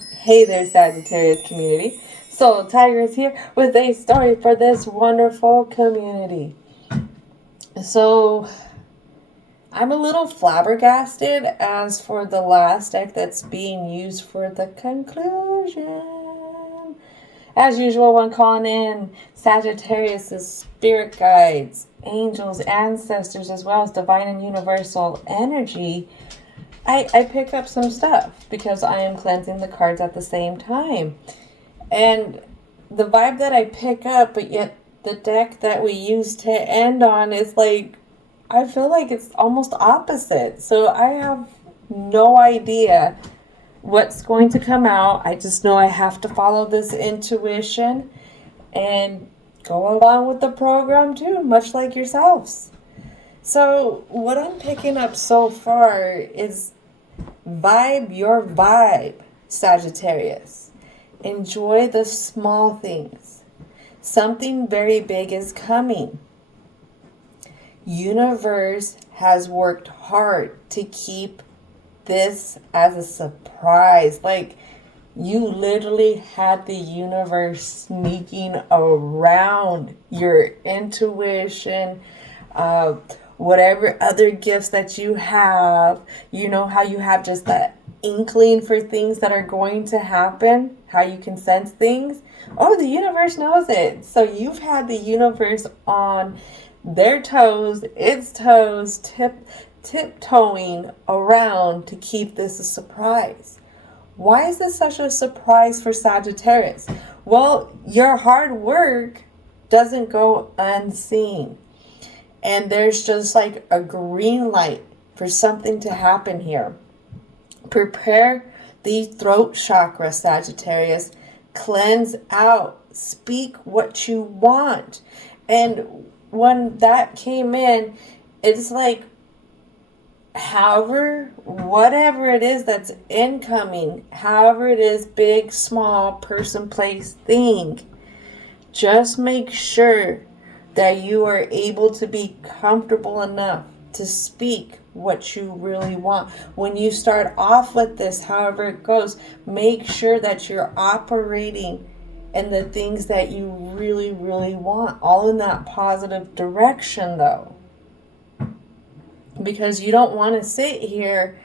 Hey there, Sagittarius community. So, Tiger is here with a story for this wonderful community. So, I'm a little flabbergasted as for the last deck that's being used for the conclusion. As usual, when calling in Sagittarius' spirit guides, angels, ancestors, as well as divine and universal energy, I pick up some stuff because I am cleansing the cards at the same time. And the vibe that I pick up, but yet the deck that we use to end on is like, I feel like it's almost opposite. So I have no idea what's going to come out. I just know I have to follow this intuition and go along with the program too, much like yourselves. So, what I'm picking up so far is vibe your vibe, Sagittarius. Enjoy the small things. Something very big is coming. Universe has worked hard to keep this as a surprise. Like, you literally had the universe sneaking around your intuition, whatever other gifts that you have. You know how you have just that inkling for things that are going to happen, how you can sense things. Oh, the universe knows it. So you've had the universe on their toes, its toes, tiptoeing around to keep this a surprise. Why is this such a surprise for Sagittarius? Well, your hard work doesn't go unseen. And there's just like a green light for something to happen here. Prepare the throat chakra, Sagittarius. Cleanse out. Speak what you want. And when that came in, it's like, however, whatever it is that's incoming, however it is, big, small, person, place, thing, just make sure that you are able to be comfortable enough to speak what you really want. When you start off with this, however it goes, make sure that you're operating in the things that you really, really want, all in that positive direction though. Because you don't want to sit here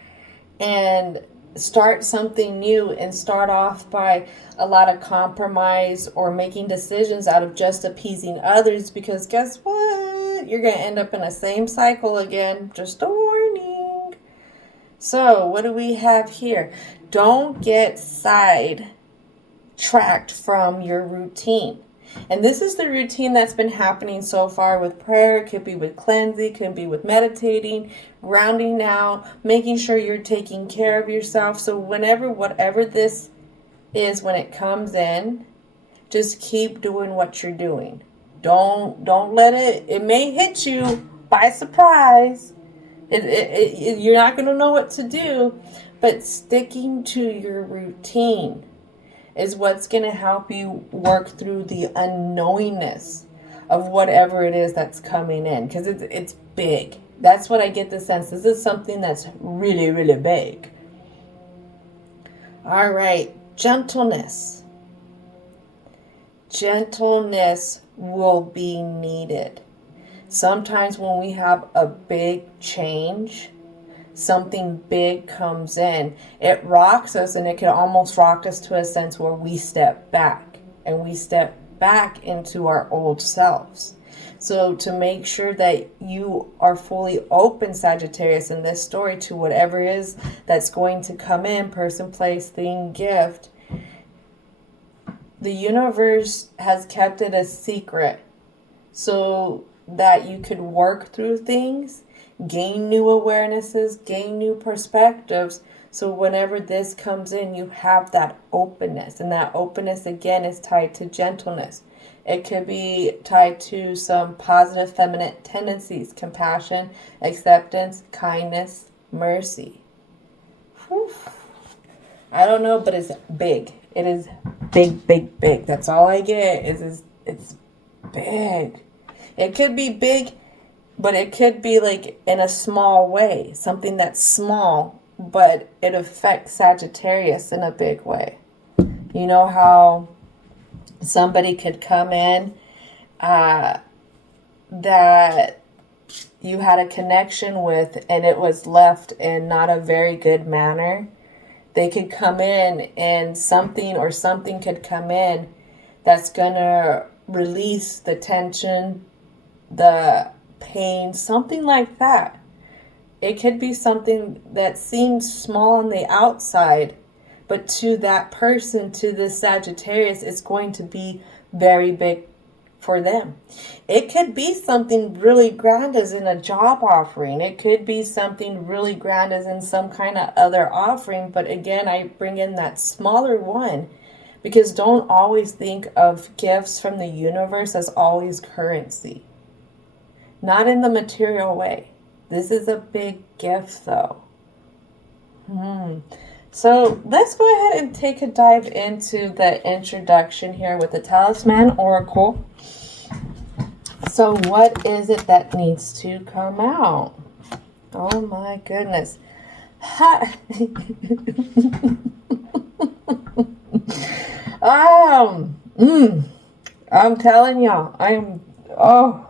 and start something new and start off by a lot of compromise or making decisions out of just appeasing others, because guess what? You're going to end up in the same cycle again. Just a warning. So, what do we have here? Don't get sidetracked from your routine. And this is the routine that's been happening so far with prayer. It could be with cleansing, could be with meditating, grounding now, making sure you're taking care of yourself. So whatever this is, when it comes in, just keep doing what you're doing. Don't let it may hit you by surprise. You're not going to know what to do, but sticking to your routine is what's going to help you work through the unknowingness of whatever it is that's coming in. Because it's big. That's what I get the sense. This is something that's really, really big. All right. Gentleness. Gentleness will be needed. Sometimes when we have a big change, something big comes in, it rocks us, and it can almost rock us to a sense where we step back into our old selves. So to make sure that you are fully open, Sagittarius, in this story to whatever it is that's going to come in, person, place, thing, gift, the universe has kept it a secret so that you could work through things, gain new awarenesses, gain new perspectives. So whenever this comes in, you have that openness. And that openness, again, is tied to gentleness. It could be tied to some positive feminine tendencies, compassion, acceptance, kindness, mercy. Whew. I don't know, but it's big. It is big, big, big. That's all I get is it's big. It could be big, but it could be like in a small way, something that's small but it affects Sagittarius in a big way. You know how somebody could come in that you had a connection with and it was left in not a very good manner? They could come in and something could come in that's going to release the tension, the pain, something like that. It could be something that seems small on the outside, but to that person, to this Sagittarius, it's going to be very big for them. It could be something really grand as in a job offering. It could be something really grand as in some kind of other offering. But again, I bring in that smaller one because don't always think of gifts from the universe as always currency. Not in the material way. This is a big gift though. So let's go ahead and take a dive into the introduction here with the Talisman Oracle. So what is it that needs to come out? Oh my goodness. I'm telling y'all,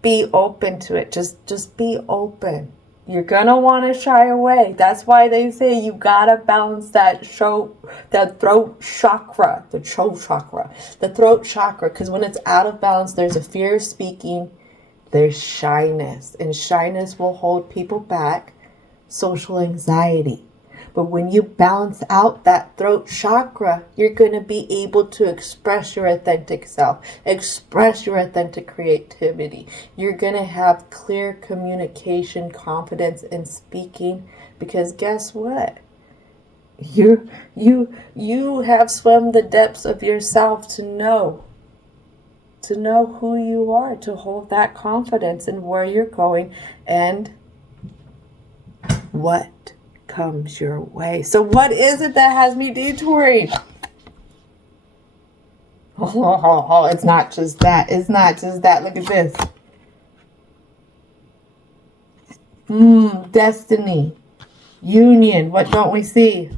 be open to it. Just be open. You're going to want to shy away. That's why they say you got to balance that throat chakra, the throat chakra. Because when it's out of balance, there's a fear of speaking. There's shyness. And shyness will hold people back. Social anxiety. But when you balance out that throat chakra, you're going to be able to express your authentic self, express your authentic creativity. You're going to have clear communication, confidence in speaking, because guess what? You have swum the depths of yourself to know who you are, to hold that confidence in where you're going and what comes your way. So what is it that has me detouring? Oh, it's not just that. It's not just that. Look at this. Destiny. Union. What don't we see?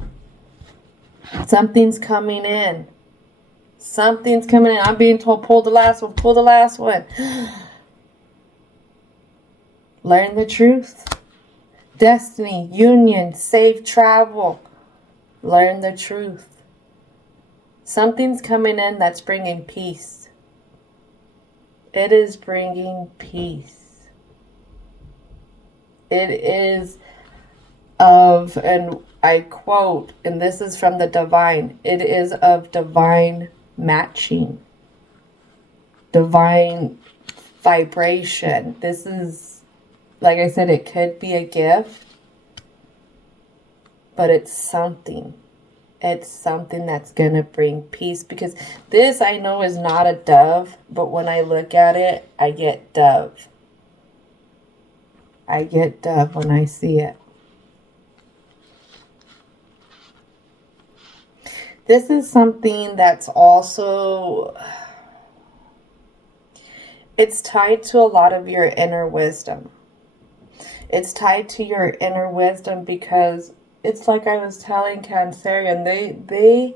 Something's coming in. Something's coming in. I'm being told, pull the last one. Pull the last one. Learn the truth. Destiny, union, safe travel. Learn the truth. Something's coming in that's bringing peace. It is bringing peace. It is of, and I quote, and this is from the divine, it is of divine matching. Divine vibration. This is, like I said, it could be a gift, but it's something. It's something that's going to bring peace, because this I know is not a dove, but when I look at it, I get dove. I get dove when I see it. This is something that's also, it's tied to a lot of your inner wisdom. It's tied to your inner wisdom because it's like I was telling Cancerian, they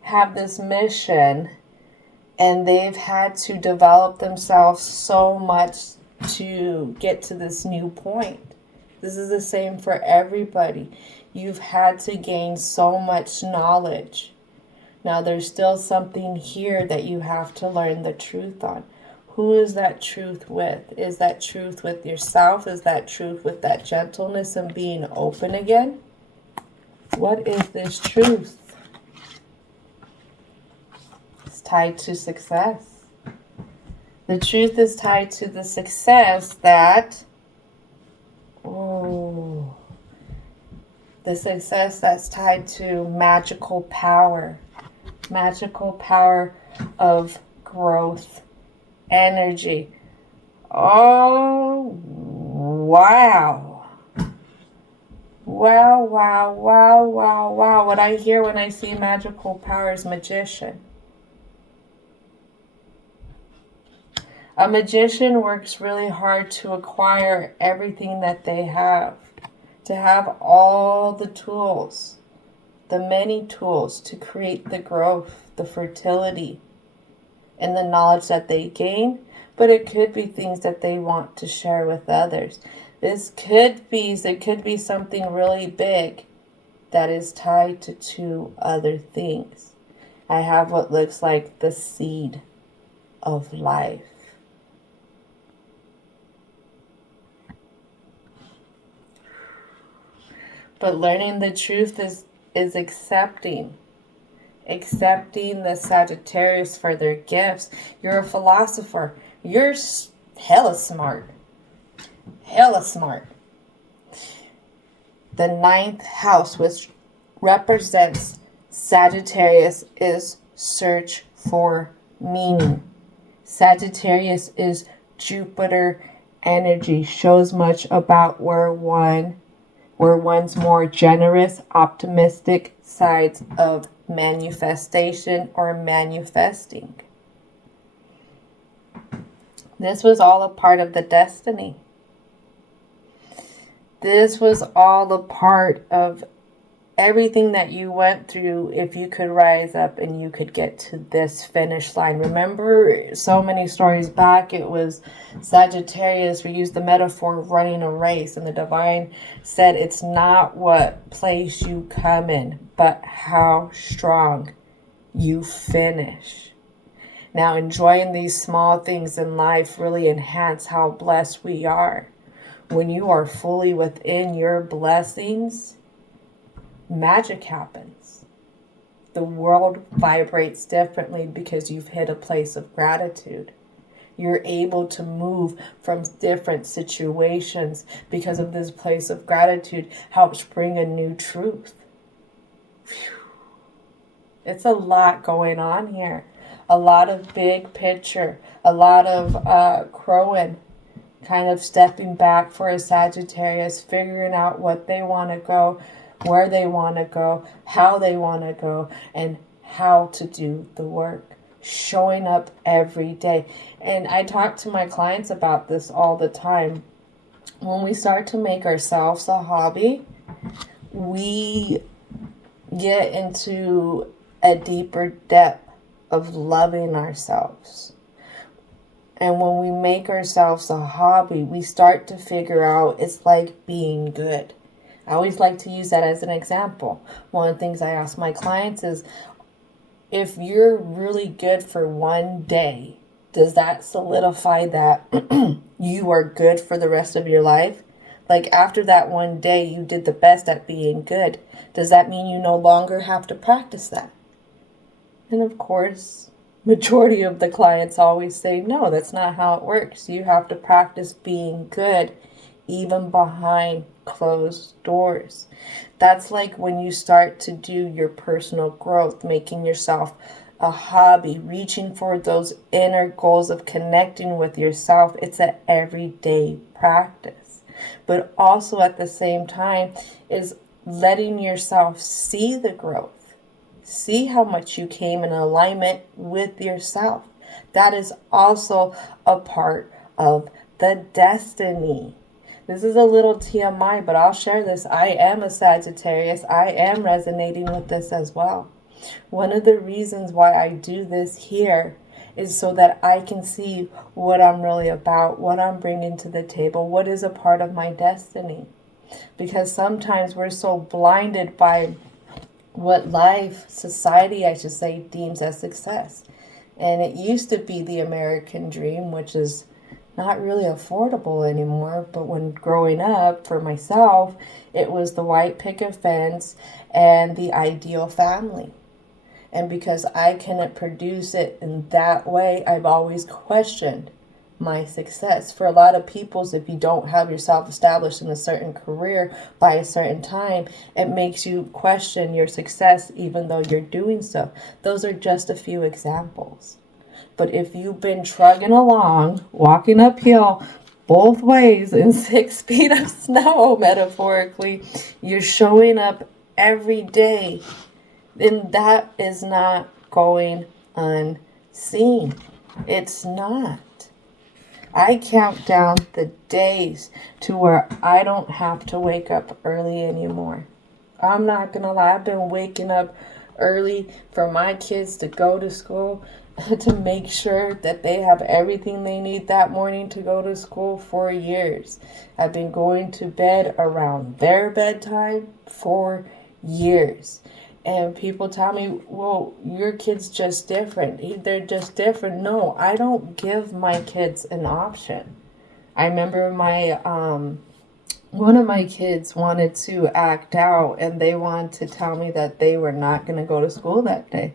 have this mission and they've had to develop themselves so much to get to this new point. This is the same for everybody. You've had to gain so much knowledge. Now there's still something here that you have to learn the truth on. Who is that truth with? Is that truth with yourself? Is that truth with that gentleness and being open again? What is this truth? It's tied to success. The truth is tied to the success that, the success that's tied to magical power of growth. Energy. Oh, wow. Wow. What I hear when I see magical power is magician. A magician works really hard to acquire everything that they have. to have all the tools, the many tools to create the growth, the fertility, and the knowledge that they gain, but it could be things that they want to share with others. It could be something really big that is tied to two other things. I have what looks like the seed of life. But learning the truth is accepting the Sagittarius for their gifts. You're a philosopher. You're hella smart. Hella smart. The 9th house, which represents Sagittarius, is search for meaning. Sagittarius is Jupiter energy, shows much about where one's more generous, optimistic sides of manifestation or manifesting. This was all a part of the destiny. This was all a part of everything that you went through. If you could rise up and you could get to this finish line. Remember, so many stories back, it was Sagittarius. We used the metaphor of running a race, and the divine said it's not what place you come in, but how strong you finish. Now, enjoying these small things in life really enhance how blessed we are. When you are fully within your blessings, magic happens. The world vibrates differently because you've hit a place of gratitude. You're able to move from different situations because of this place of gratitude helps bring a new truth. Whew. It's a lot going on here. A lot of big picture. A lot of crowing. Kind of stepping back for a Sagittarius, figuring out what they want to go, where they want to go, how they want to go, and how to do the work. Showing up every day. And I talk to my clients about this all the time. When we start to make ourselves a hobby, we get into a deeper depth of loving ourselves. And when we make ourselves a hobby, we start to figure out it's like being good. I always like to use that as an example. One of the things I ask my clients is, if you're really good for one day, does that solidify that you are good for the rest of your life? Like after that one day, you did the best at being good. Does that mean you no longer have to practice that? And of course, majority of the clients always say, no, that's not how it works. You have to practice being good even behind closed doors. That's like when you start to do your personal growth, making yourself a hobby, reaching for those inner goals of connecting with yourself. It's an everyday practice. But also at the same time is letting yourself see the growth. See how much you came in alignment with yourself. That is also a part of the destiny. This is a little TMI, but I'll share this. I am a Sagittarius. I am resonating with this as well. One of the reasons why I do this here is so that I can see what I'm really about, what I'm bringing to the table, what is a part of my destiny. Because sometimes we're so blinded by what life, society, I should say, deems as success. And it used to be the American dream, which is not really affordable anymore. But when growing up, for myself, it was the white picket fence and the ideal family. And because I cannot produce it in that way, I've always questioned my success. For a lot of people, if you don't have yourself established in a certain career by a certain time, it makes you question your success even though you're doing so. Those are just a few examples. But if you've been trudging along, walking uphill both ways in 6 feet of snow, metaphorically, you're showing up every day, then that is not going unseen. It's not. I count down the days to where I don't have to wake up early anymore. I'm not going to lie. I've been waking up early for my kids to go to school to make sure that they have everything they need that morning to go to school for years. I've been going to bed around their bedtime for years. And people tell me, well, your kid's just different. They're just different. No, I don't give my kids an option. I remember one of my kids wanted to act out, and they wanted to tell me that they were not going to go to school that day.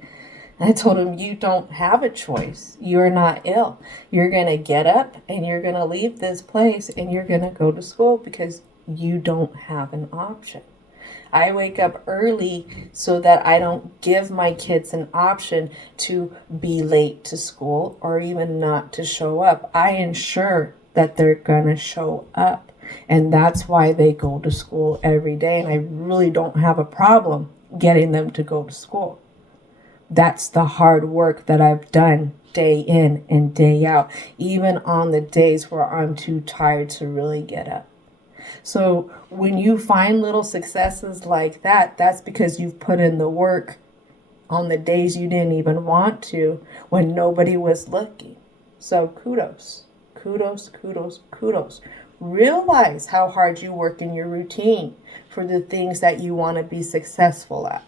And I told him, you don't have a choice. You're not ill. You're going to get up and you're going to leave this place and you're going to go to school because you don't have an option. I wake up early so that I don't give my kids an option to be late to school or even not to show up. I ensure that they're going to show up. And that's why they go to school every day. And I really don't have a problem getting them to go to school. That's the hard work that I've done day in and day out, even on the days where I'm too tired to really get up. So when you find little successes like that, that's because you've put in the work on the days you didn't even want to when nobody was looking. So kudos, kudos, kudos, kudos. Realize how hard you work in your routine for the things that you want to be successful at.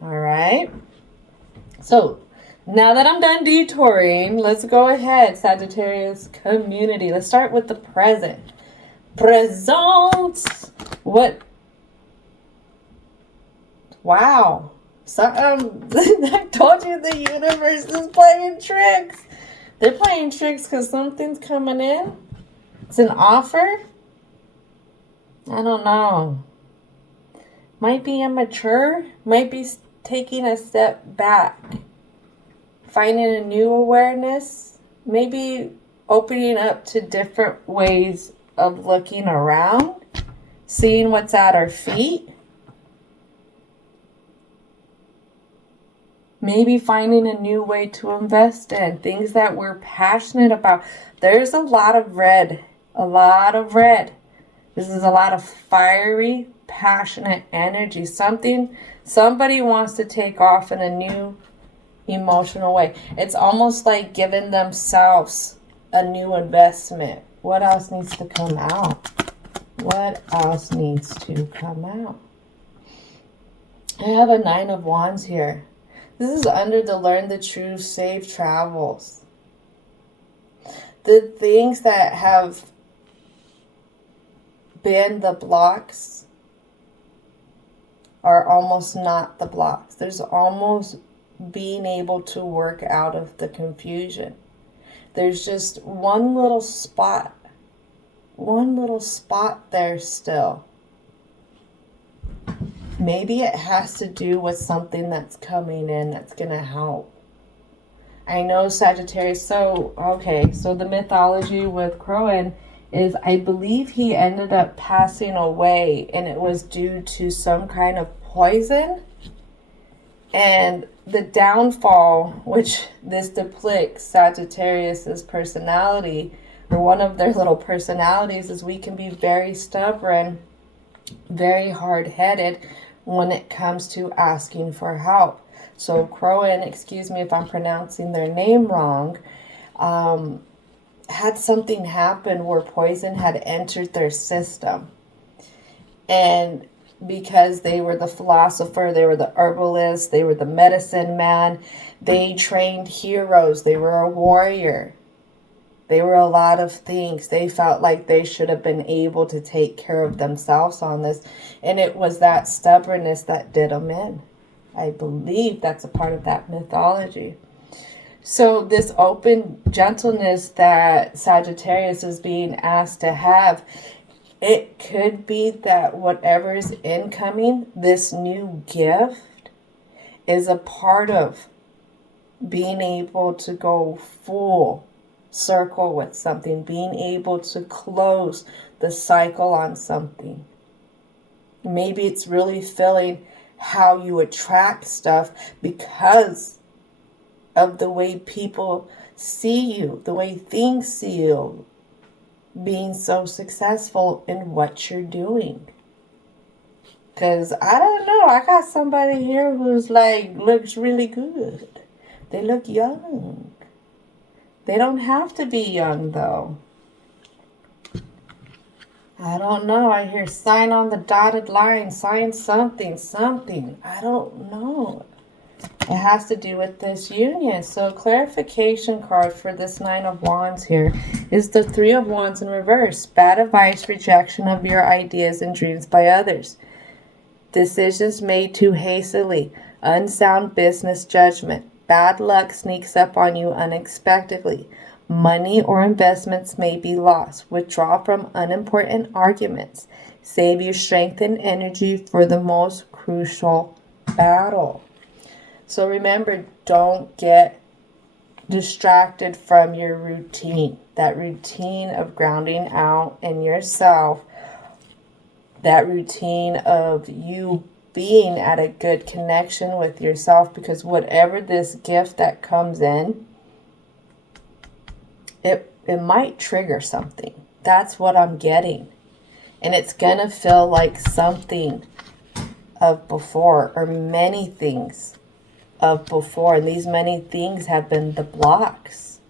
All right? So now that I'm done detouring, let's go ahead, Sagittarius community. Let's start with the present. Presents. What? Wow. So, I told you the universe is playing tricks. They're playing tricks because something's coming in. It's an offer. I don't know. Might be immature. Might be taking a step back. Finding a new awareness. Maybe opening up to different ways of looking around, seeing what's at our feet. Maybe finding a new way to invest in things that we're passionate about. There's a lot of red, a lot of red. This is a lot of fiery, passionate energy. Somebody wants to take off in a new emotional way. It's almost like giving themselves a new investment. What else needs to come out? What else needs to come out? I have a 9 of Wands here. This is under the learn the truth, safe travels. The things that have been the blocks are almost not the blocks. There's almost being able to work out of the confusion. There's just one little spot there still. Maybe it has to do with something that's coming in that's going to help. I know Sagittarius. So the mythology with Chiron is I believe he ended up passing away and it was due to some kind of poison. And the downfall, which this depicts Sagittarius's personality, or one of their little personalities, is we can be very stubborn, very hard-headed when it comes to asking for help. So Chiron, excuse me if I'm pronouncing their name wrong, had something happen where poison had entered their system. And because they were the philosopher, they were the herbalist, they were the medicine man, they trained heroes, they were a warrior. They were a lot of things. They felt like they should have been able to take care of themselves on this. And it was that stubbornness that did them in. I believe that's a part of that mythology. So this open gentleness that Sagittarius is being asked to have, it could be that whatever is incoming, this new gift, is a part of being able to go full circle with something, being able to close the cycle on something. Maybe it's really feeling how you attract stuff because of the way people see you, the way things see you, being so successful in what you're doing. Because I don't know, I got somebody here who's like, looks really good. They look young. They don't have to be young though. I don't know. I hear sign on the dotted line, sign something. I don't know. It has to do with this union. So clarification card for this 9 of Wands here is the 3 of Wands in reverse. Bad advice, rejection of your ideas and dreams by others. Decisions made too hastily. Unsound business judgment. Bad luck sneaks up on you unexpectedly. Money or investments may be lost. Withdraw from unimportant arguments. Save your strength and energy for the most crucial battle. So remember, don't get distracted from your routine. That routine of grounding out in yourself. That routine of you being at a good connection with yourself. Because whatever this gift that comes in, it might trigger something. That's what I'm getting. And it's going to feel like something of before, or many things of before. And these many things have been the blocks.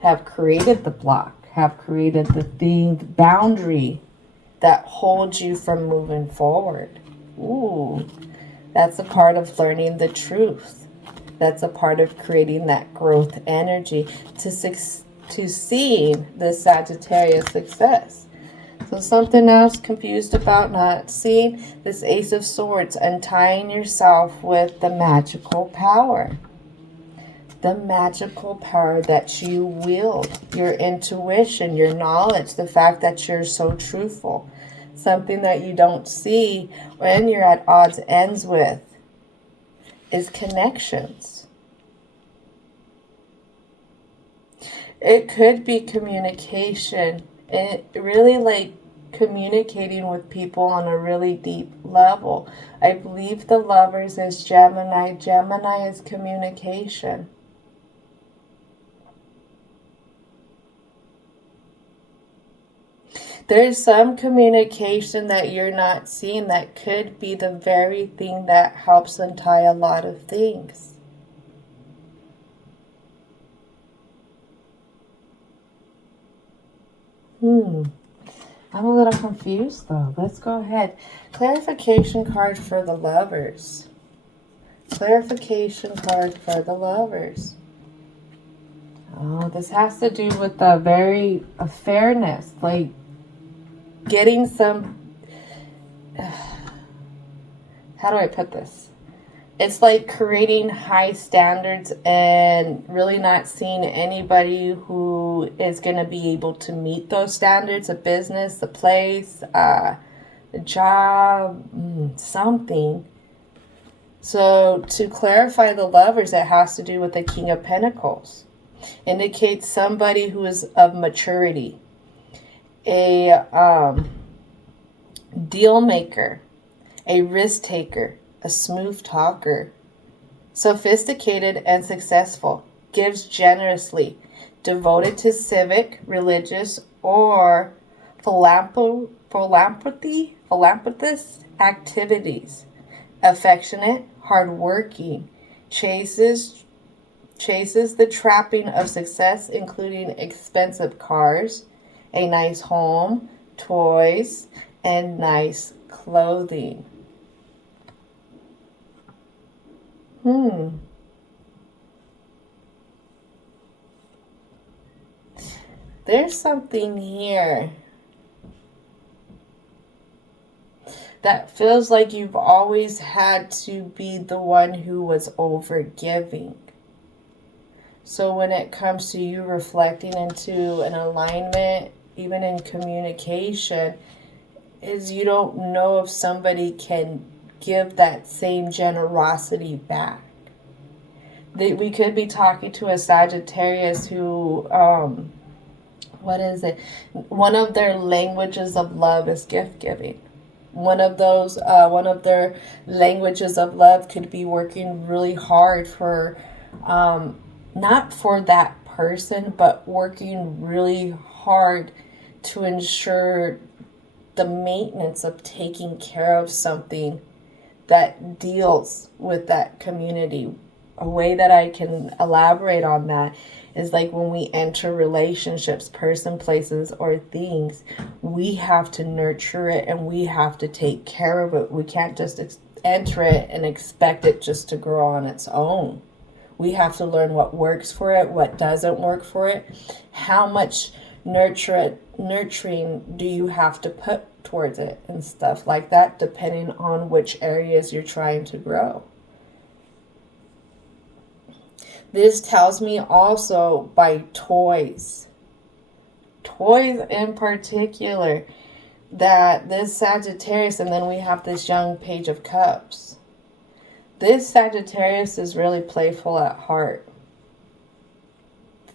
Have created the block. Have created the thing, the boundary that holds you from moving forward. Ooh, that's a part of learning the truth. That's a part of creating that growth energy to seeing the Sagittarius success. So something else confused about not seeing this Ace of Swords, untying yourself with the magical power. The magical power that you wield, your intuition, your knowledge, the fact that you're so truthful. Something that you don't see when you're at odds ends with is connections. It could be communication. And really like communicating with people on a really deep level. I believe the Lovers is Gemini. Gemini is communication. There's some communication that you're not seeing that could be the very thing that helps untie a lot of things. I'm a little confused though. Let's go ahead. Clarification card for the Lovers. Clarification card for the Lovers. Oh, this has to do with a fairness, like getting some, how do I put this? It's like creating high standards and really not seeing anybody who is going to be able to meet those standards, a business, a place, a job, something. So to clarify the Lovers, it has to do with the King of Pentacles. Indicates somebody who is of maturity. A deal maker, a risk taker, a smooth talker, sophisticated and successful, gives generously, devoted to civic, religious, or philanthropist activities, affectionate, hardworking, chases the trapping of success, including expensive cars, a nice home, toys, and nice clothing. There's something here that feels like you've always had to be the one who was overgiving. So when it comes to you reflecting into an alignment, even in communication, is you don't know if somebody can give that same generosity back. We could be talking to a Sagittarius who, what is it? One of their languages of love is gift giving. One of their languages of love could be working really hard for, not for that person, but working really hard to ensure the maintenance of taking care of something that deals with that community. A way that I can elaborate on that is like when we enter relationships, person, places, or things, we have to nurture it and we have to take care of it. We can't just enter it and expect it just to grow on its own. We have to learn what works for it, what doesn't work for it, how much nurturing do you have to put towards it and stuff like that, depending on which areas you're trying to grow. This tells me also by toys in particular, that this Sagittarius, and then we have this young Page of Cups. This Sagittarius is really playful at heart.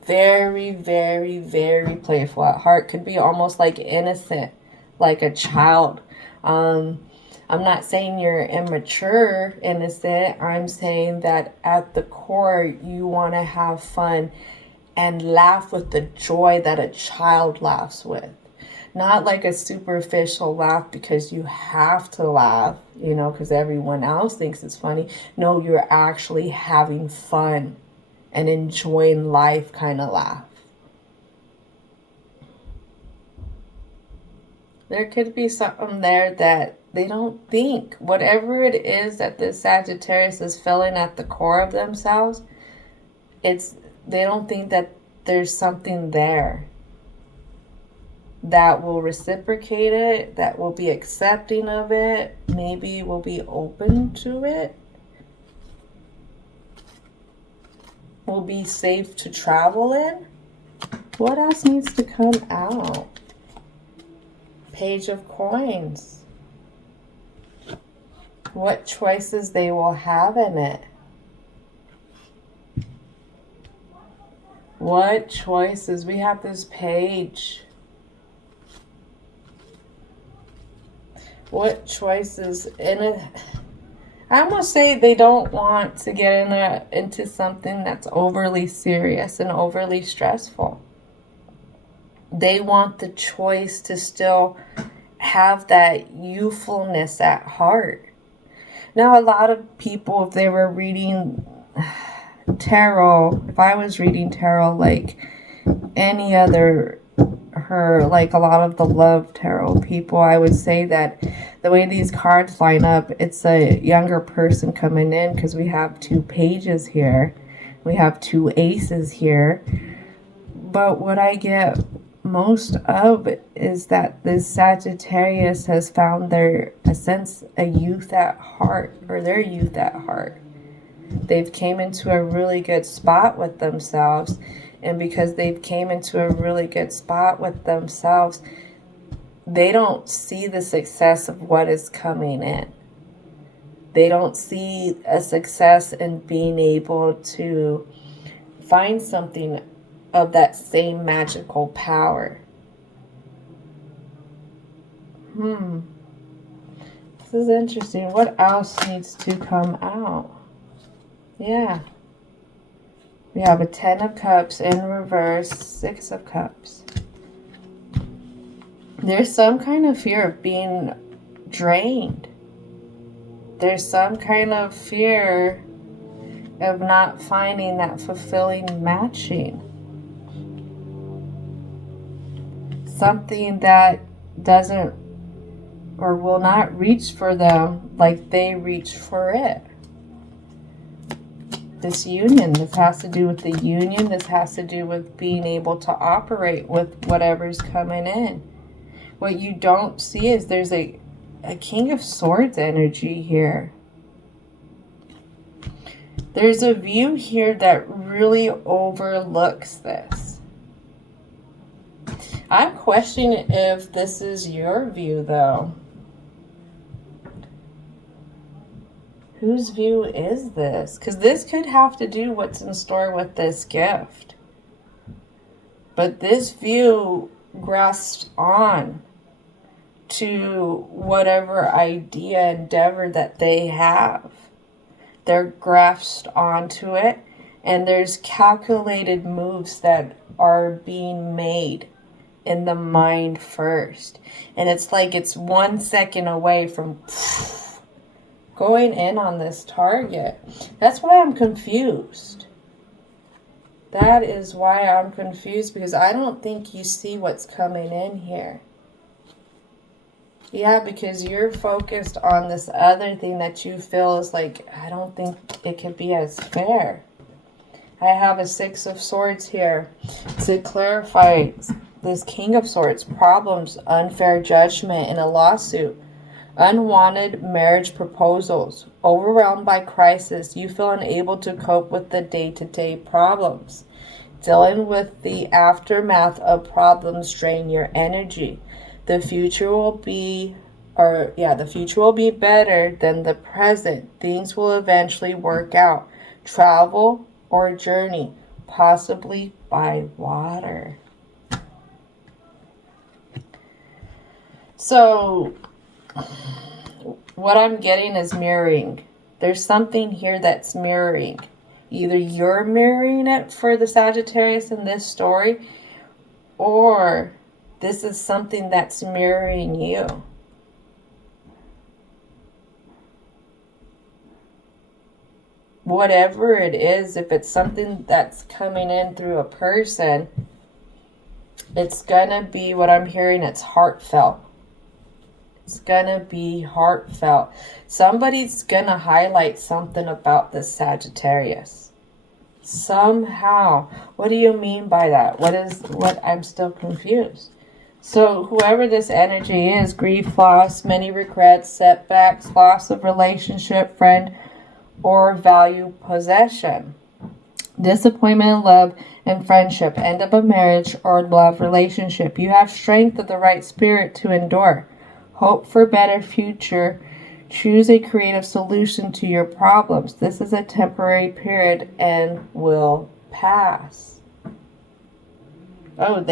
Very, very, very playful at heart. Could be almost like innocent, like a child. I'm not saying you're immature, innocent. I'm saying that at the core, you want to have fun and laugh with the joy that a child laughs with. Not like a superficial laugh because you have to laugh, you know, because everyone else thinks it's funny. No, you're actually having fun and enjoying life kind of laugh. There could be something there that they don't think. Whatever it is that this Sagittarius is feeling at the core of themselves, they don't think that there's something there that will reciprocate it, that will be accepting of it, maybe will be open to it, will be safe to travel in. What else needs to come out? Page of Coins. What choices they will have in it. What choices? We have this page. What choices in it? I almost say they don't want to get into something that's overly serious and overly stressful. They want the choice to still have that youthfulness at heart. Now, a lot of people, if they were reading tarot, if I was reading tarot like any other, like a lot of the love tarot people, I would say that the way these cards line up, it's a younger person coming in because we have 2 pages here. We have 2 aces here. But what I get most of is that this Sagittarius has found a youth at heart, or their youth at heart. They've came into a really good spot with themselves, and because they've came into a really good spot with themselves, they don't see the success of what is coming in. They don't see a success in being able to find something of that same magical power. This is interesting. What else needs to come out? Yeah. We have a 10 of Cups in reverse, 6 of Cups. There's some kind of fear of being drained. There's some kind of fear of not finding that fulfilling matching. Something that doesn't or will not reach for them like they reach for it. This union, this has to do with the union. This has to do with being able to operate with whatever's coming in. What you don't see is there's a King of Swords energy here. There's a view here that really overlooks this. I'm questioning if this is your view, though. Whose view is this? Because this could have to do what's in store with this gift. But this view grasps on to whatever idea, endeavor that they have. They're grasped onto it, And there's calculated moves that are being made in the mind first. And it's like it's 1 second away from going in on this target. That's why I'm confused. That is why I'm confused, because I don't think you see what's coming in here. Yeah, because you're focused on this other thing that you feel is like, I don't think it could be as fair. I have a 6 of Swords here to clarify this King of Swords. Problems, unfair judgment in a lawsuit, unwanted marriage proposals, overwhelmed by crisis. You feel unable to cope with the day-to-day problems. Dealing with the aftermath of problems drain your energy. The future will be better than the present. Things will eventually work out. Travel or journey, possibly by water. So what I'm getting is mirroring. There's something here that's mirroring. Either you're mirroring it for the Sagittarius in this story, or this is something that's mirroring you. Whatever it is, if it's something that's coming in through a person, it's gonna be, what I'm hearing, it's heartfelt. It's gonna be heartfelt. Somebody's gonna highlight something about this Sagittarius. Somehow. What do you mean by that? I'm still confused. So whoever this energy is, grief, loss, many regrets, setbacks, loss of relationship, friend, or value possession, disappointment in love and friendship, end of a marriage or love relationship. You have strength of the right spirit to endure. Hope for better future. Choose a creative solution to your problems. This is a temporary period and will pass. Oh,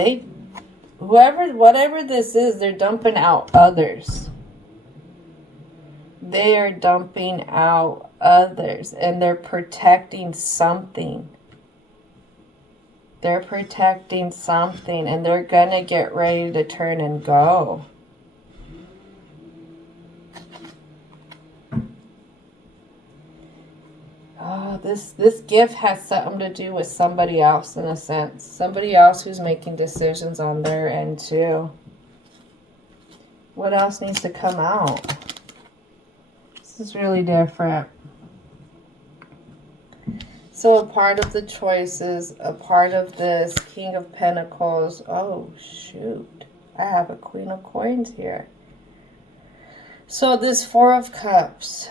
whatever this is, they're dumping out others. They are dumping out others, and they're protecting something. They're protecting something, and they're gonna get ready to turn and go. Oh, this gift has something to do with somebody else, in a sense. Somebody else who's making decisions on their end too. What else needs to come out? This is really different. So a part of the choices, a part of this King of Pentacles. Oh, shoot. I have a Queen of Coins here. So this Four of Cups.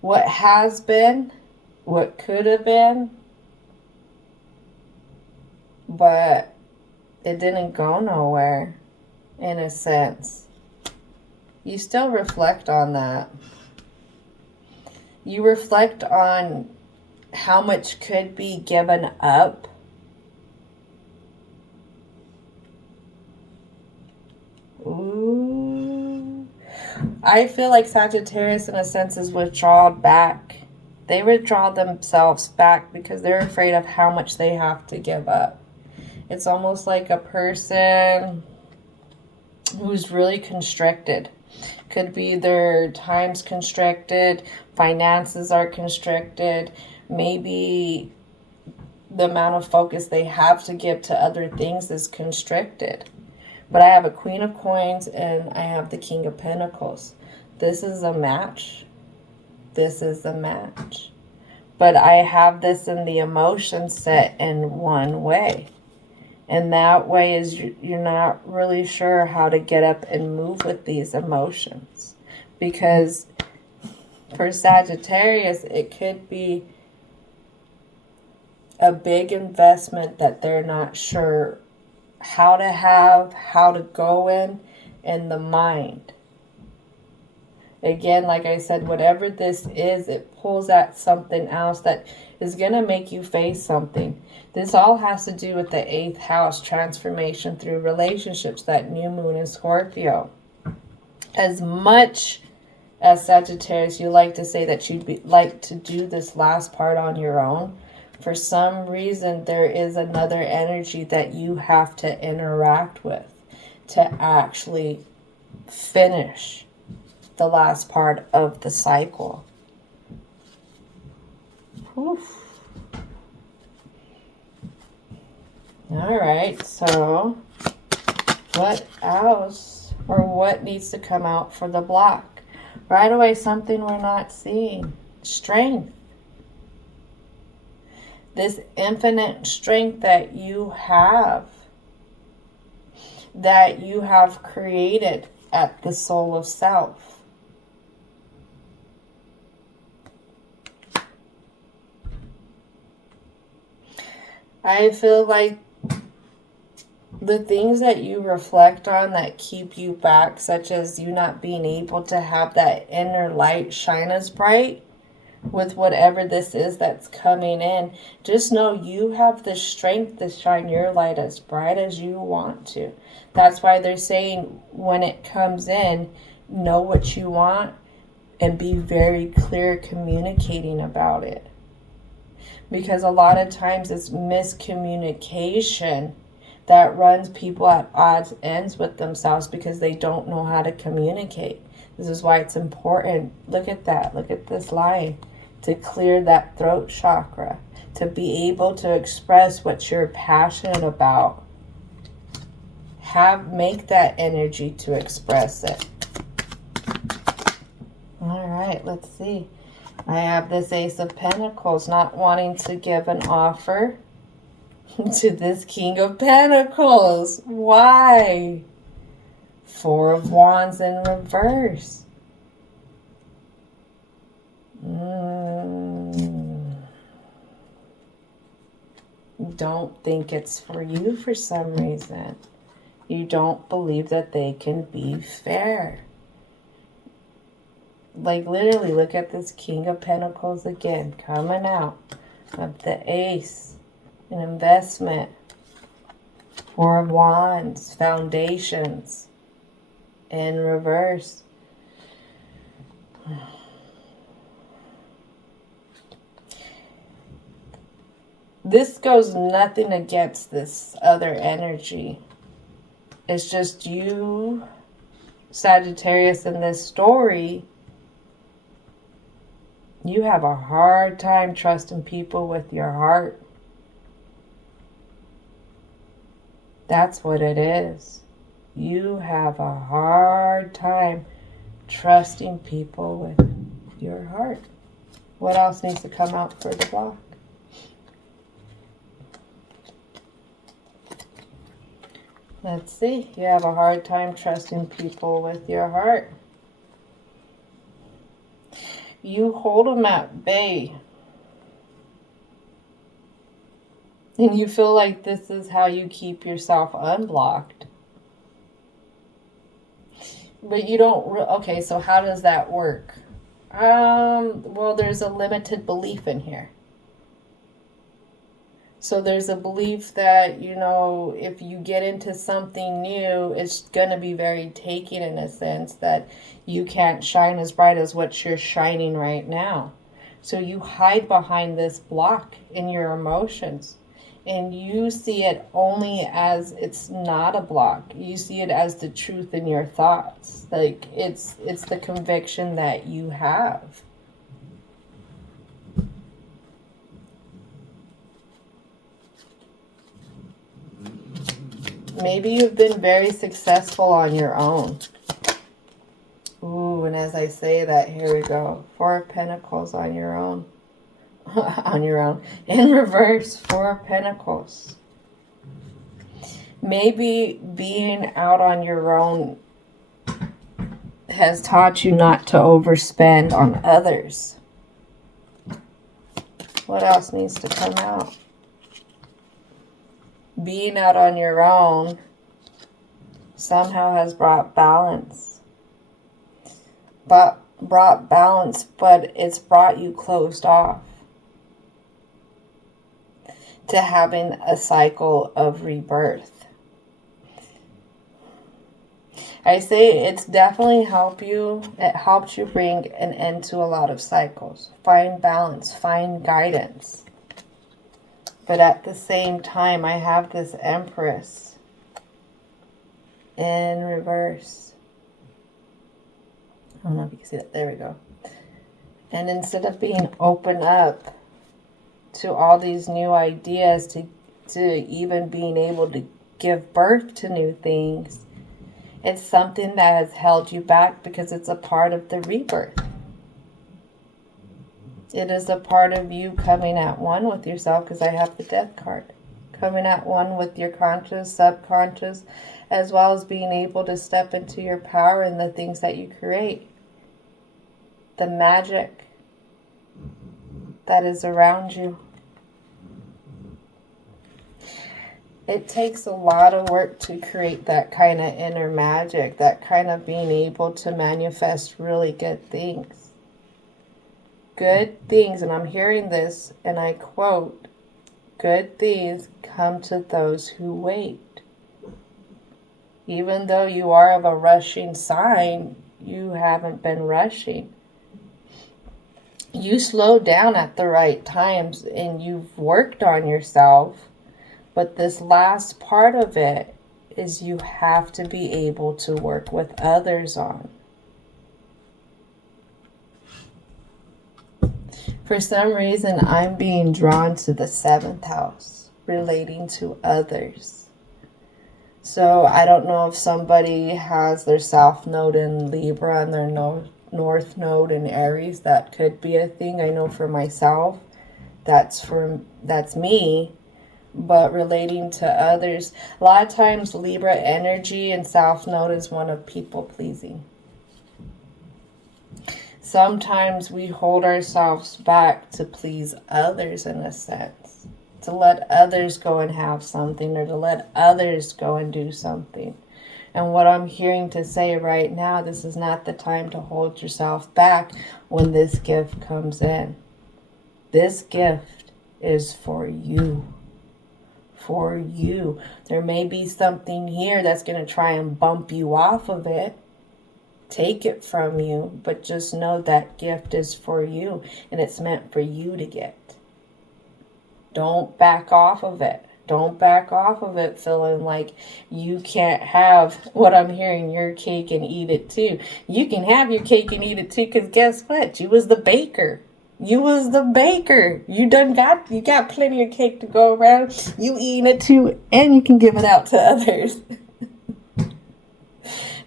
What has been, what could have been, but it didn't go nowhere, in a sense. You still reflect on that. You reflect on how much could be given up. Ooh. I feel like Sagittarius, in a sense, is withdrawn back. They withdraw themselves back because they're afraid of how much they have to give up. It's almost like a person who's really constricted. Could be their time's constricted, finances are constricted, maybe the amount of focus they have to give to other things is constricted. But I have a Queen of Coins and I have the King of Pentacles. This is a match. This is a match. But I have this in the emotion set in one way. And that way is you're not really sure how to get up and move with these emotions. Because for Sagittarius, it could be a big investment that they're not sure how to have, how to go in the mind. Again, like I said, whatever this is, it pulls at something else that is going to make you face something. This all has to do with the 8th house, transformation through relationships, that new moon in Scorpio. As much as Sagittarius, you like to say that you'd like to do this last part on your own. For some reason, there is another energy that you have to interact with to actually finish the last part of the cycle. Oof. All right, so what else, or what needs to come out for the block? Right away, something we're not seeing. Strength. This infinite strength that you have created at the soul of self. I feel like the things that you reflect on that keep you back, such as you not being able to have that inner light shine as bright with whatever this is that's coming in, just know you have the strength to shine your light as bright as you want to. That's why they're saying when it comes in, know what you want and be very clear communicating about it. Because a lot of times it's miscommunication that runs people at odds ends with themselves because they don't know how to communicate. This is why it's important. Look at that. Look at this line. To clear that throat chakra. To be able to express what you're passionate about. Make that energy to express it. All right, let's see. I have this Ace of Pentacles, not wanting to give an offer to this King of Pentacles. Why? Four of Wands in reverse. Don't think it's for you for some reason. You don't believe that they can be fair. Like literally, look at this King of Pentacles again, coming out of the Ace, an investment, Four of Wands, foundations, in reverse. This goes nothing against this other energy. It's just you, Sagittarius, in this story, you have a hard time trusting people with your heart. That's what it is. You have a hard time trusting people with your heart. What else needs to come out for the block? Let's see. You have a hard time trusting people with your heart. You hold them at bay. And you feel like this is how you keep yourself unblocked. But you don't... Okay, so how does that work? Well, there's a limited belief in here. So there's a belief that, you know, if you get into something new, it's going to be very taking in a sense that you can't shine as bright as what you're shining right now. So you hide behind this block in your emotions. And you see it only as it's not a block. You see it as the truth in your thoughts. Like it's the conviction that you have. Maybe you've been very successful on your own. Ooh, and as I say that, here we go. Four of Pentacles on your own. On your own. In reverse, Four of Pentacles. Maybe being out on your own has taught you not to overspend on others. What else needs to come out? Being out on your own somehow has brought balance. But it's brought you closed off to having a cycle of rebirth. I say it's definitely it helps you bring an end to a lot of cycles. Find balance, find guidance. But at the same time, I have this Empress in reverse. I don't know if you can see that. There we go. And instead of being open up to all these new ideas, to even being able to give birth to new things, it's something that has held you back because it's a part of the rebirth. It is a part of you coming at one with yourself, because I have the Death card. Coming at one with your conscious, subconscious, as well as being able to step into your power and the things that you create. The magic that is around you. It takes a lot of work to create that kind of inner magic, that kind of being able to manifest really good things. Good things, and I'm hearing this, and I quote, good things come to those who wait. Even though you are of a rushing sign, you haven't been rushing. You slowed down at the right times, and you've worked on yourself. But this last part of it is you have to be able to work with others on. For some reason, I'm being drawn to the 7th house, relating to others. So I don't know if somebody has their South Node in Libra and their North Node in Aries. That could be a thing. I know for myself, that's me. But relating to others, a lot of times Libra energy and South Node is one of people pleasing. Sometimes we hold ourselves back to please others in a sense, to let others go and have something, or to let others go and do something. And what I'm hearing to say right now, this is not the time to hold yourself back when this gift comes in. This gift is for you. For you. There may be something here that's going to try and bump you off of it, take it from you, but just know that gift is for you, and it's meant for you to get. Don't back off of it. Don't back off of it feeling like you can't have what I'm hearing, your cake and eat it too. You can have your cake and eat it too, because guess what? You was the baker. You was the baker. You got plenty of cake to go around. You eating it too, and you can give it out to others.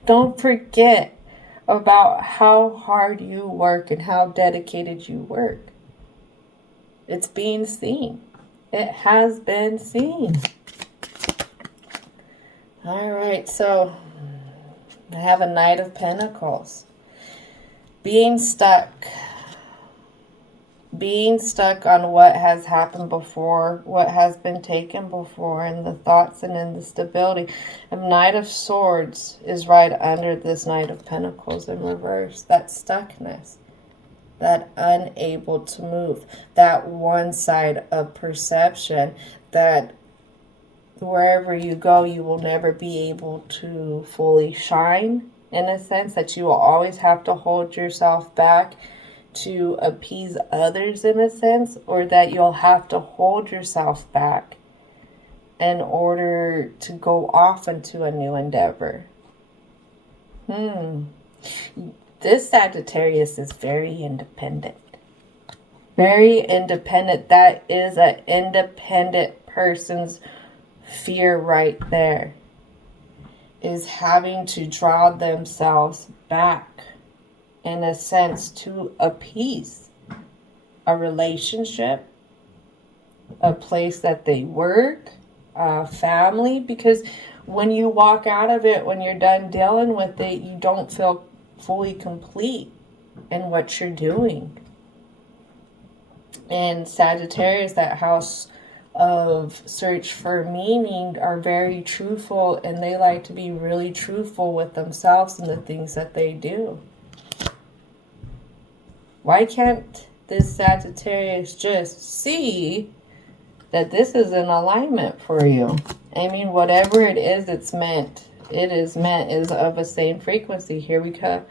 Don't forget about how hard you work and how dedicated you work. It's being seen. It has been seen. All right, so I have a Knight of Pentacles. Being stuck on what has happened before, what has been taken before, and the thoughts and in the stability. A Knight of Swords is right under this Knight of Pentacles in reverse. That stuckness, that unable to move, that one side of perception, that wherever you go, you will never be able to fully shine, in a sense that you will always have to hold yourself back to appease others, in a sense, or that you'll have to hold yourself back in order to go off into a new endeavor. This Sagittarius is very independent. Very independent. That is an independent person's fear right there. Is having to draw themselves back, in a sense, to appease a relationship, a place that they work, a family. Because when you walk out of it, when you're done dealing with it, you don't feel fully complete in what you're doing. And Sagittarius, that house of search for meaning, are very truthful, and they like to be really truthful with themselves and the things that they do. Why can't this Sagittarius just see that this is an alignment for you? I mean, whatever it is, it's meant it is meant is of a same frequency. Here we go.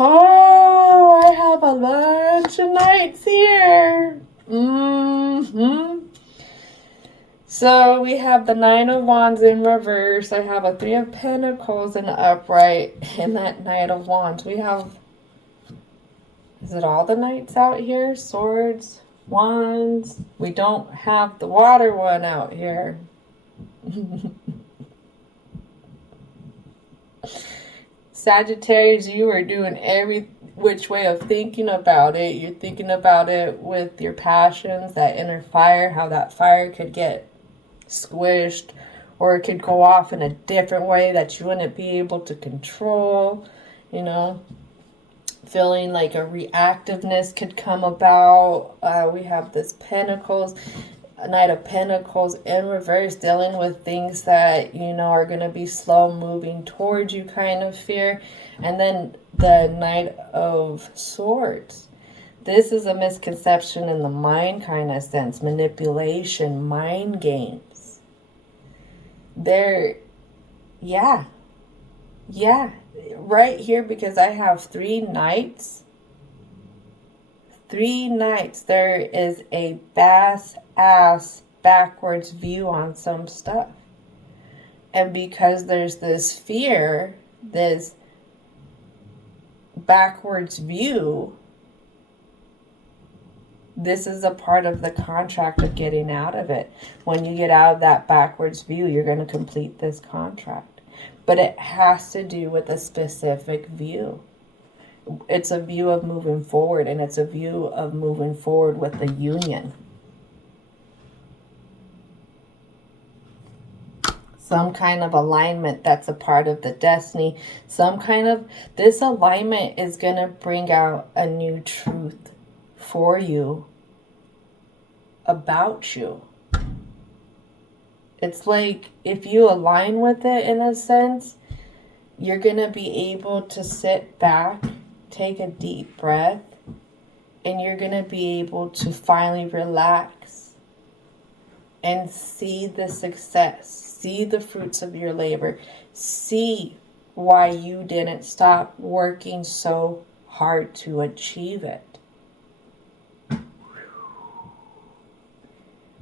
Oh, I have a bunch of knights here. So we have the Nine of Wands in reverse. I have a Three of Pentacles in upright, and that Knight of Wands. We have, is it all the knights out here? Swords, Wands. We don't have the water one out here. Sagittarius, you are doing every which way of thinking about it. You're thinking about it with your passions, that inner fire, how that fire could get squished, or it could go off in a different way that you wouldn't be able to control. You know, feeling like a reactiveness could come about. We have this Pentacles, a Knight of Pentacles in reverse, dealing with things that, you know, are going to be slow moving towards you kind of fear. And then the Knight of Swords. This is a misconception in the mind kind of sense. Manipulation, mind games. Yeah, right here, because I have 3 knights. 3 knights. There is a ass backwards view on some stuff. And because there's this fear, this backwards view, this is a part of the contract of getting out of it. When you get out of that backwards view, you're going to complete this contract. But it has to do with a specific view. It's a view of moving forward, and it's a view of moving forward with the union. Some kind of alignment that's a part of the destiny. Some kind of, this alignment is going to bring out a new truth for you, about you. It's like if you align with it in a sense, you're going to be able to sit back, take a deep breath, and you're going to be able to finally relax and see the success, see the fruits of your labor, see why you didn't stop working so hard to achieve it.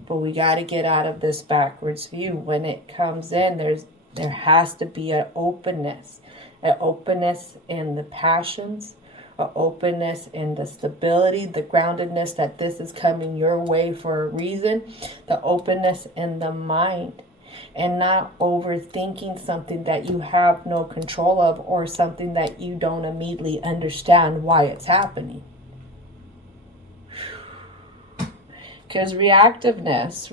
But we got to get out of this backwards view. When it comes in, there has to be an openness in the passions, an openness in the stability, the groundedness that this is coming your way for a reason, the openness in the mind, and not overthinking something that you have no control of, or something that you don't immediately understand why it's happening. Because reactiveness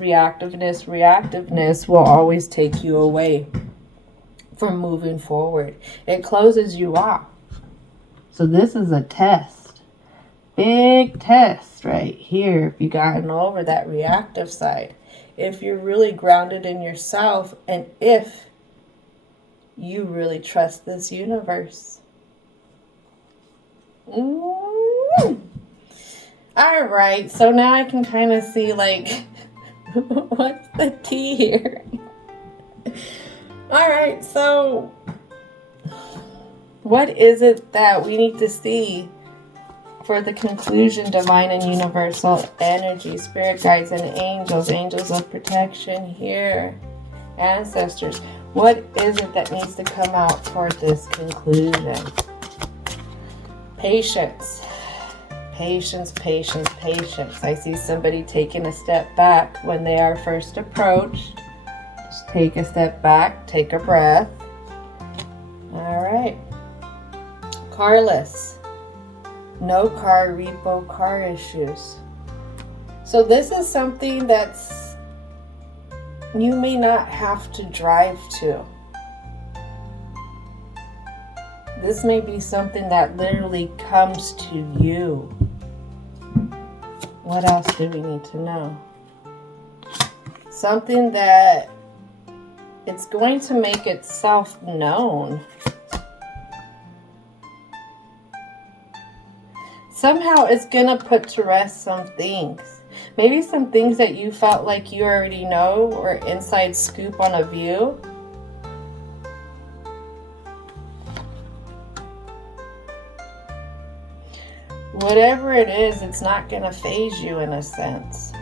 will always take you away from moving forward. It closes you off. So this is a test. Big test right here. If you've gotten over that reactive side. If you're really grounded in yourself, and if you really trust this universe. All right, so now I can kind of see, like, what's the tea here? All right, so what is it that we need to see for the conclusion? Divine and universal energy, spirit guides and angels, angels of protection here, ancestors. What is it that needs to come out for this conclusion? Patience. Patience. I see somebody taking a step back when they are first approached. Just take a step back, take a breath. All right. Carless. No car, repo car issues. So this is something that's you may not have to drive to. This may be something that literally comes to you. What else do we need to know? Something that it's going to make itself known. Somehow it's going to put to rest some things. Maybe some things that you felt like you already know, or inside scoop on a view. Whatever it is, it's not going to faze you in a sense.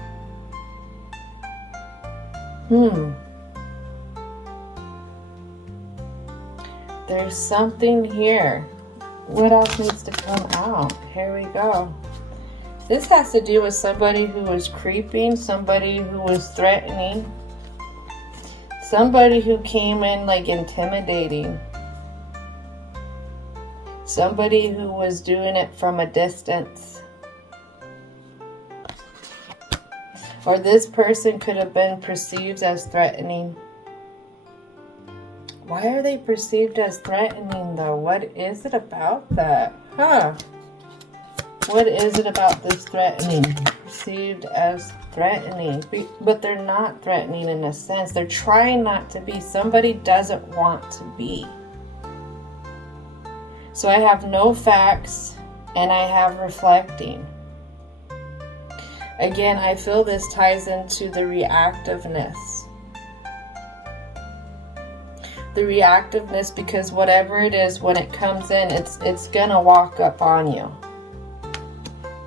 There's something here. What else needs to come out? Here we go. This has to do with somebody who was creeping, somebody who was threatening, somebody who came in like intimidating, somebody who was doing it from a distance. Or this person could have been perceived as threatening. Why are they perceived as threatening though? What is it about that? What is it about this threatening? Perceived as threatening. But they're not threatening in a sense. They're trying not to be. Somebody doesn't want to be. So I have no facts and I have reflecting. Again, I feel this ties into the reactiveness. The reactiveness, because whatever it is, when it comes in, it's gonna walk up on you.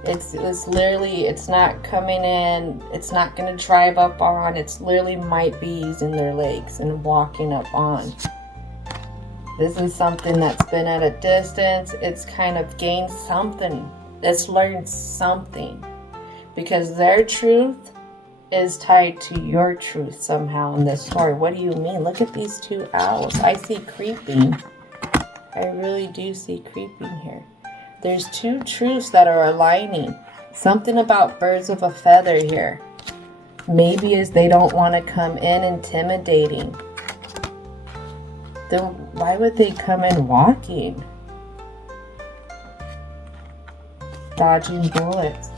It's literally, it's not coming in, it's not gonna drive up on, it's literally might be using their legs and walking up on. This is something that's been at a distance. It's kind of gained something. It's learned something. Because their truth is tied to your truth somehow in this story. What do you mean? Look at these two owls. I see creeping. I really do see creeping here. There's two truths that are aligning. Something about birds of a feather here. Maybe is they don't want to come in intimidating. Then why would they come in walking? Dodging bullets.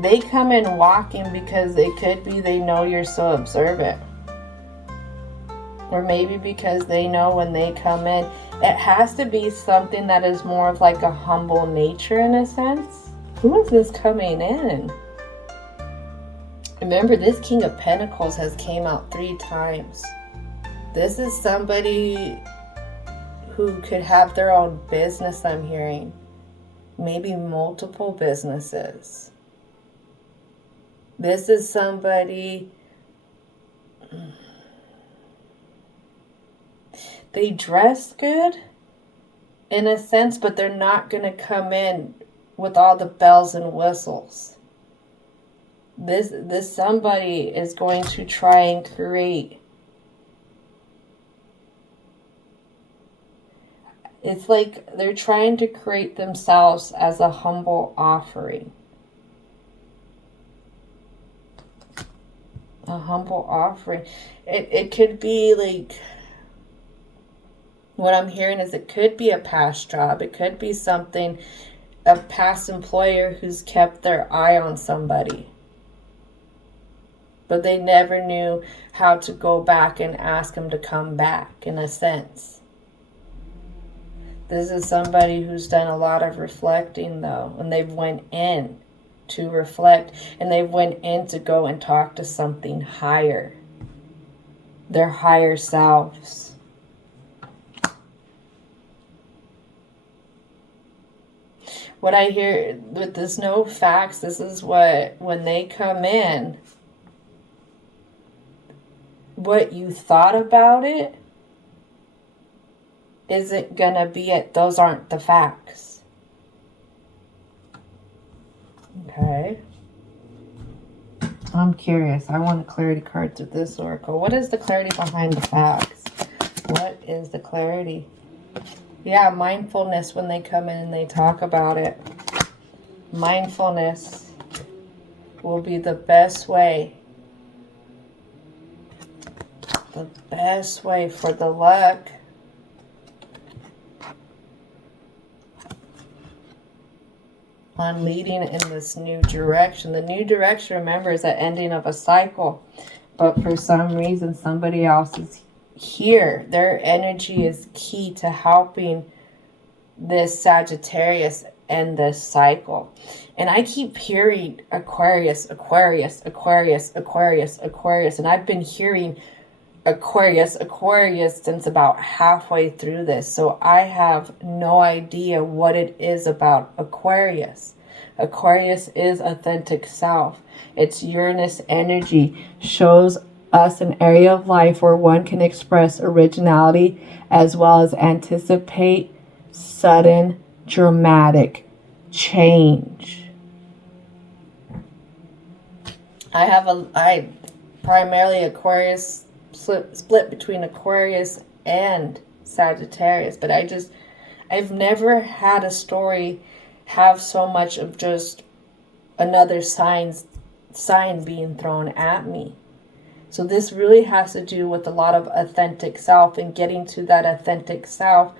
They come in walking because it could be they know you're so observant. Or maybe because they know when they come in, it has to be something that is more of like a humble nature in a sense. Who is this coming in? Remember, this King of Pentacles has came out 3 times. This is somebody who could have their own business, I'm hearing. Maybe multiple businesses. This is somebody, they dress good in a sense, but they're not going to come in with all the bells and whistles. This somebody is going to try and create. It's like they're trying to create themselves as a humble offering. A humble offering. It could be like, what I'm hearing is it could be a past job. It could be something, a past employer who's kept their eye on somebody. But they never knew how to go back and ask them to come back, in a sense. This is somebody who's done a lot of reflecting though, and they've went in to reflect, and they went in to go and talk to something higher, their higher selves. What I hear with this no facts, this is what, when they come in, what you thought about it isn't gonna be it. Those aren't the facts. Okay. I'm curious. I want a clarity card to this oracle. What is the clarity behind the facts? What is the clarity? Yeah, mindfulness when they come in and they talk about it. Mindfulness will be the best way. The best way for the luck. On leading in this new direction. The new direction, remember, is the ending of a cycle. But for some reason, somebody else is here. Their energy is key to helping this Sagittarius end this cycle. And I keep hearing Aquarius, Aquarius, Aquarius, Aquarius, Aquarius. And I've been hearing Aquarius, Aquarius since about halfway through this. So I have no idea what it is about Aquarius. Aquarius is authentic self. It's Uranus energy, shows us an area of life where one can express originality as well as anticipate sudden, dramatic change. I primarily Aquarius, split between Aquarius and Sagittarius, but I've never had a story have so much of just another sign being thrown at me. So this really has to do with a lot of authentic self, and getting to that authentic self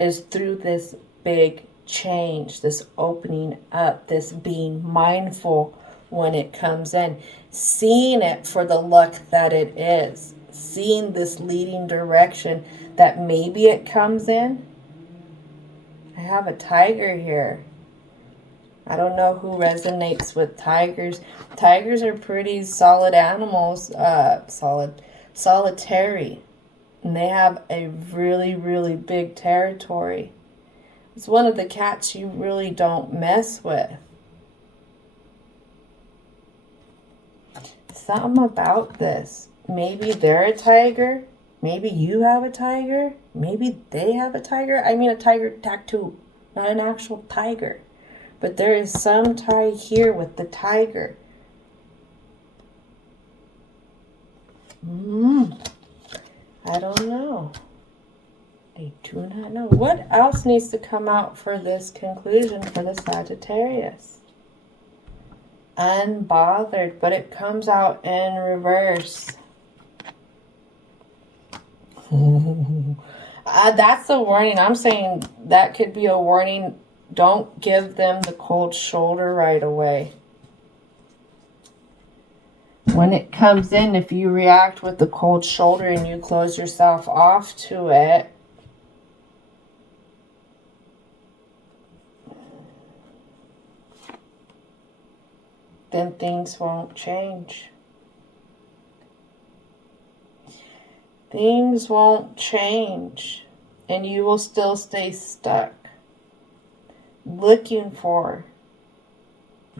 is through this big change, this opening up, this being mindful when it comes in, seeing it for the luck that it is, seeing this leading direction that maybe it comes in. I have a tiger here. I don't know who resonates with tigers. Tigers are pretty solid animals, solitary. And they have a really, really big territory. It's one of the cats you really don't mess with. Something about this. Maybe they're a tiger. Maybe you have a tiger. Maybe they have a tiger. I mean a tiger tattoo, not an actual tiger. But there is some tie here with the tiger. I don't know. I do not know. What else needs to come out for this conclusion for the Sagittarius? Unbothered, but it comes out in reverse. That's a warning. I'm saying that could be a warning. Don't give them the cold shoulder right away. When it comes in, if you react with the cold shoulder and you close yourself off to it, then things won't change. Things won't change, and you will still stay stuck, looking for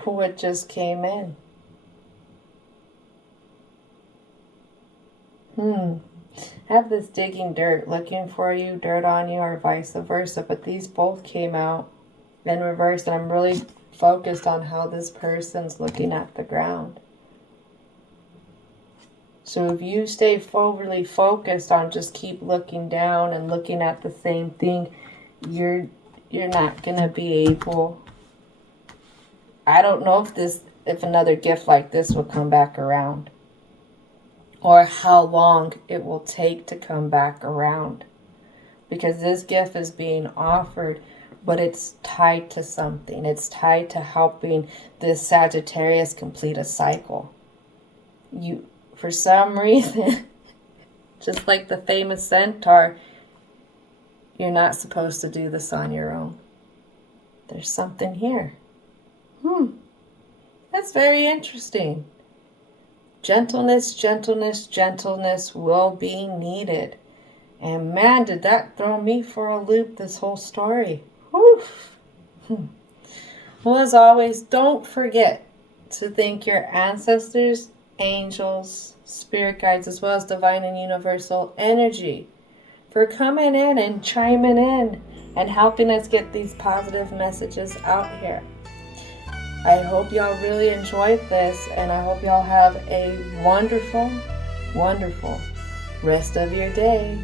what just came in. I have this digging dirt, looking for you, dirt on you, or vice versa, but these both came out in reverse, and I'm really focused on how this person's looking at the ground. So if you stay overly focused on just keep looking down and looking at the same thing, you're not going to be able. I don't know if another gift like this will come back around, or how long it will take to come back around, because this gift is being offered, but it's tied to something. It's tied to helping this Sagittarius complete a cycle. For some reason, just like the famous centaur, you're not supposed to do this on your own. There's something here. That's very interesting. Gentleness, gentleness, gentleness will be needed. And man, did that throw me for a loop, this whole story. Whew. Well, as always, don't forget to thank your ancestors, angels, spirit guides, as well as divine and universal energy for coming in and chiming in and helping us get these positive messages out here. I hope y'all really enjoyed this, and I hope y'all have a wonderful, wonderful rest of your day.